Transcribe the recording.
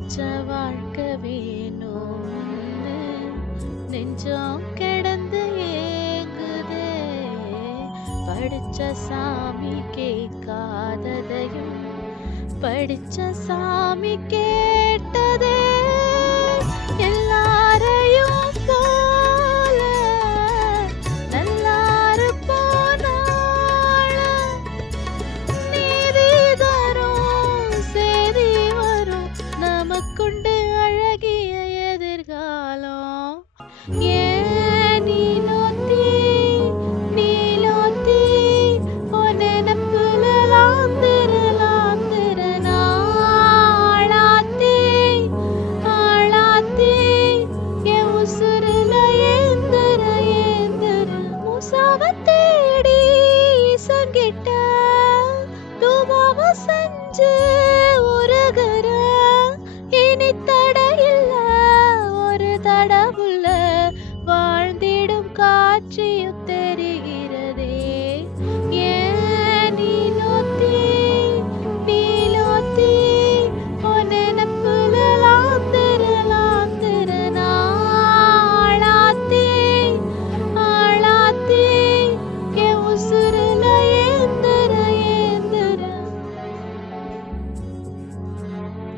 நினைச்ச வாழ்க்கை வேணும்னு நெஞ்சம் கிடந்து ஏங்குதே. படிச்ச சாமி கேட்காததையும் படிச்ச சாமி கேட்டதே. எல்லாரையும் போல நல்லாரு போனாள நீதி தரும் சேதி வரும் நமக்குண்டு அழகிய எதிர்காலம். ஏன் நீலோத்தி நீலோத்தி உன் நினப்புல லாந்திர லாந்திர நாளாத்தி ஆளாத்தி என் உசுருல ஏந்தர ஏந்தர முசாவ தேடி சங்கிட்ட தூமாவ செஞ்சு உருகுற. இனி தடையில்ல ஒரு தடவுள்ள வாழ்ந்திடும் காட்சியுத்த